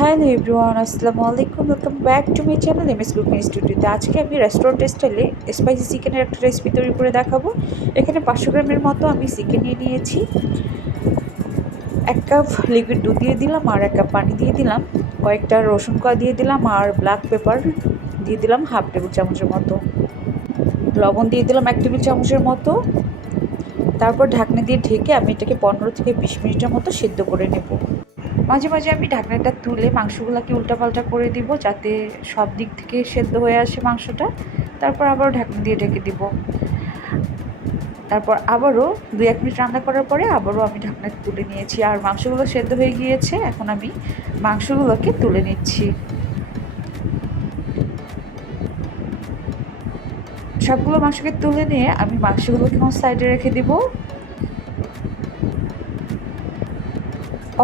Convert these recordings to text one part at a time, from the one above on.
Hello everyone, আসসালামু আলাইকুম। Welcome back to my channel MS cooking স্টুডিওতে। আজকে আমি রেস্টুরেন্ট স্টাইলে স্পাইসি চিকেনের একটা রেসিপি তৈরি করে দেখাবো। এখানে 500 গ্রামের মতো আমি চিকেন নিয়ে নিয়েছি। 1 কাপ লিকুইড দুধ দিয়ে দিলাম, আর 1 কাপ পানি দিয়ে দিলাম, কয়েকটা রসুন কোয়া দিয়ে দিলাম, আর ব্ল্যাক পেপার দিয়ে দিলাম হাফ টেবিল চামচের মতো, লবণ দিয়ে দিলাম 1 টেবিল চামচের মতো। তারপর ঢাকনা দিয়ে ঢেকে আমি এটাকে 15 থেকে 20 মিনিটের মতো সিদ্ধ করে নেব। মাঝে মাঝে আমি ঢাকনাটা তুলে মাংসগুলোকে উল্টাপাল্টা করে দিব, যাতে সব দিক থেকে সেদ্ধ হয়ে আসে মাংসটা। তারপর আবারও ঢাকনা দিয়ে ঢেকে দিব। তারপর আবারও 2-1 মিনিট রান্না করার পরে আবারও আমি ঢাকনাটা তুলে নিয়েছি, আর মাংসগুলো সেদ্ধ হয়ে গিয়েছে। এখন আমি মাংসগুলোকে তুলে নিচ্ছি। সবগুলো মাংসকে তুলে নিয়ে আমি মাংসগুলোকে সাইডে রেখে দিব।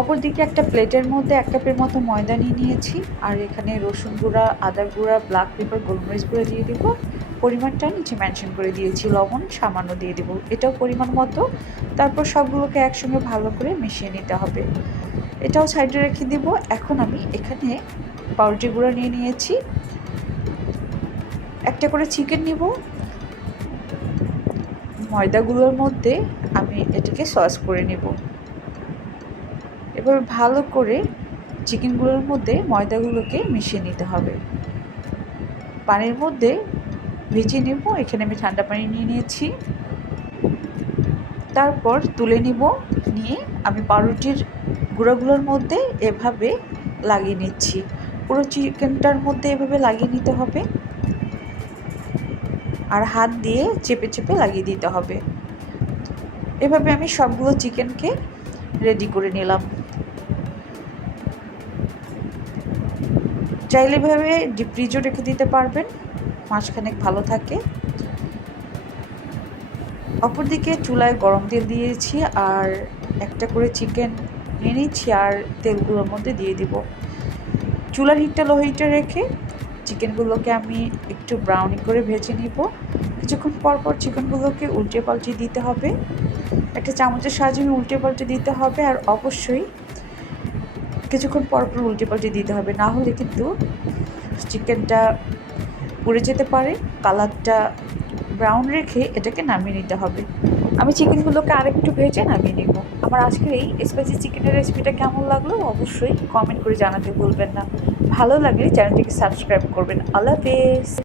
অপরদিকে একটা প্লেটের মধ্যে 1 কাপের মতো ময়দা নিয়ে নিয়েছি, আর এখানে রসুন গুঁড়া, আদা গুঁড়া, ব্ল্যাক পেপার, গোলমরিচ গুঁড়া দিয়ে দিব। পরিমাণটা নিচে মেনশন করে দিয়েছি, লবণ সামান্য দিয়ে দেবো, এটাও পরিমাণ মতো। তারপর সবগুলোকে একসঙ্গে ভালো করে মিশিয়ে নিতে হবে, এটাও সাইডে রেখে দিব। এখন আমি এখানে পাউরুটি গুঁড়া নিয়ে নিয়েছি, একটা করে চিকেন নিব। ময়দাগুলোর মধ্যে আমি এটাকে সস করে নেব। এবার ভালো করে চিকেনগুলোর মধ্যে ময়দাগুলোকে মিশিয়ে নিতে হবে। পানির মধ্যে ভিজিয়ে নেব। এখানে আমি ঠান্ডা পানি নিয়ে নিয়েছি। তারপর তুলে নিব। নিয়ে আমি পাউরুটির গুঁড়াগুলোর মধ্যে এভাবে লাগিয়ে নিচ্ছি। পুরো চিকেনটার মধ্যে এভাবে লাগিয়ে নিতে হবে, আর হাত দিয়ে চেপে চেপে লাগিয়ে দিতে হবে। এভাবে আমি সবগুলো চিকেনকে রেডি করে নিলাম। চাইলে এভাবে ডিপ ফ্রিজও রেখে দিতে পারবেন, মাসখানেক ভালো থাকে। অপরদিকে চুলায় গরম তেল দিয়েছি, আর একটা করে চিকেন নিয়ে নিচ্ছি, আর তেলগুলোর মধ্যে দিয়ে দিব। চুলার হিটটা লো হিটে রেখে চিকেনগুলোকে আমি একটু ব্রাউনি করে ভেজে নিব। কিছুক্ষণ পর পর চিকেনগুলোকে উল্টে পাল্টে দিতে হবে, একটা চামচের সাহায্যে উল্টে পাল্টে দিতে হবে, আর অবশ্যই কিছুক্ষণ পর পর উল্টে পাল্টে দিতে হবে, না হলে কিন্তু চিকেনটা পুড়ে যেতে পারে। কালারটা ব্রাউন রেখে এটাকে নামিয়ে নিতে হবে। আমি চিকেনগুলোকে আরেকটু ভেজে নামিয়ে নেব। আমার আজকের এই স্পাইসি চিকেনের রেসিপিটা কেমন লাগলো অবশ্যই কমেন্ট করে জানাতে ভুলবেন না। ভালো লাগলে চ্যানেলটিকে সাবস্ক্রাইব করবেন। আল্লাহ হাফেজ।